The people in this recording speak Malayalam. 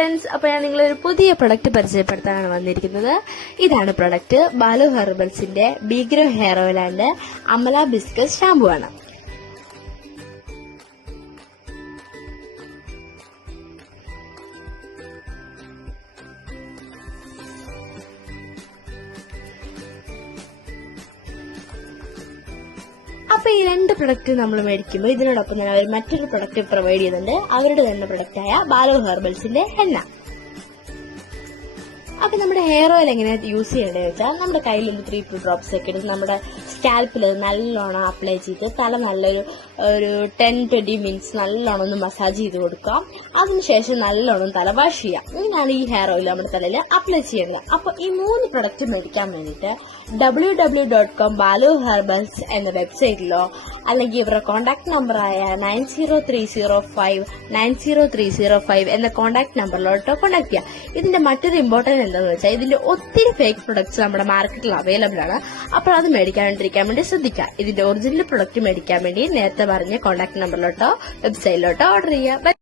ഫ്രണ്ട്സ്, അപ്പോൾ ഞാൻ നിങ്ങളൊരു പുതിയ പ്രൊഡക്റ്റ് പരിചയപ്പെടുത്താനാണ് വന്നിരിക്കുന്നത്. ഇതാണ് പ്രൊഡക്റ്റ്. ബാലു ഹെർബൽസിന്റെ begrow hair oil and Amala hibiscus shampoo ആണ്. അപ്പൊ ഈ രണ്ട് പ്രൊഡക്റ്റ് നമ്മൾ മേടിക്കുമ്പോൾ ഇതിനോടൊപ്പം തന്നെ അവർ മറ്റൊരു പ്രൊഡക്റ്റ് പ്രൊവൈഡ് ചെയ്യുന്നുണ്ട്. അവരുടെ തന്നെ പ്രൊഡക്റ്റായ ബാലു ഹെർബൽസിന്റെ എണ്ണ. അപ്പൊ നമ്മുടെ ഹെയർ ഓയിൽ എങ്ങനെ യൂസ് ചെയ്യേണ്ടത് വെച്ചാൽ, നമ്മുടെ കയ്യിൽ 3 ഡ്രോപ്സ് ഒക്കെ എടുത്ത് നമ്മുടെ സ്കാൽപ്പിൽ നല്ലോണം അപ്ലൈ ചെയ്ത് തല നല്ലൊരു 10-20 മിനിറ്റ്സ് നല്ലോണം ഒന്ന് മസാജ് ചെയ്ത് കൊടുക്കാം. അതിനുശേഷം നല്ലോണം തല വാഷ് ചെയ്യാം. ഇങ്ങനെയാണ് ഈ ഹെയർ ഓയിൽ നമ്മുടെ തലയിൽ അപ്ലൈ ചെയ്യുന്നത്. അപ്പൊ ഈ 3 പ്രൊഡക്റ്റ് മേടിക്കാൻ വേണ്ടിയിട്ട് www.com baluherbals എന്ന വെബ്സൈറ്റിലോ അല്ലെങ്കിൽ ഇവരുടെ കോൺടാക്ട് നമ്പറായ 9030590305 എന്ന കോൺടാക്ട് നമ്പറിലോട്ടോ കോൺടാക്ട് ചെയ്യാം. ഇതിന്റെ മറ്റൊരു ഇമ്പോർട്ടൻറ്റ് എന്താണെന്ന് വെച്ചാൽ, ഇതിന്റെ ഒത്തിരി ഫേക്ക് പ്രൊഡക്ട്സ് നമ്മുടെ മാർക്കറ്റിൽ അവൈലബിൾ ആണ്. അപ്പോൾ അത് മേടിക്കാണ്ടിരിക്കാൻ വേണ്ടി ശ്രദ്ധിക്കുക. ഇതിന്റെ ഒറിജിനൽ പ്രൊഡക്റ്റ് മേടിക്കാൻ വേണ്ടി നേരത്തെ പറഞ്ഞ കോൺടാക്ട് നമ്പറിലോട്ടോ വെബ്സൈറ്റിലോട്ടോ ഓർഡർ ചെയ്യുക.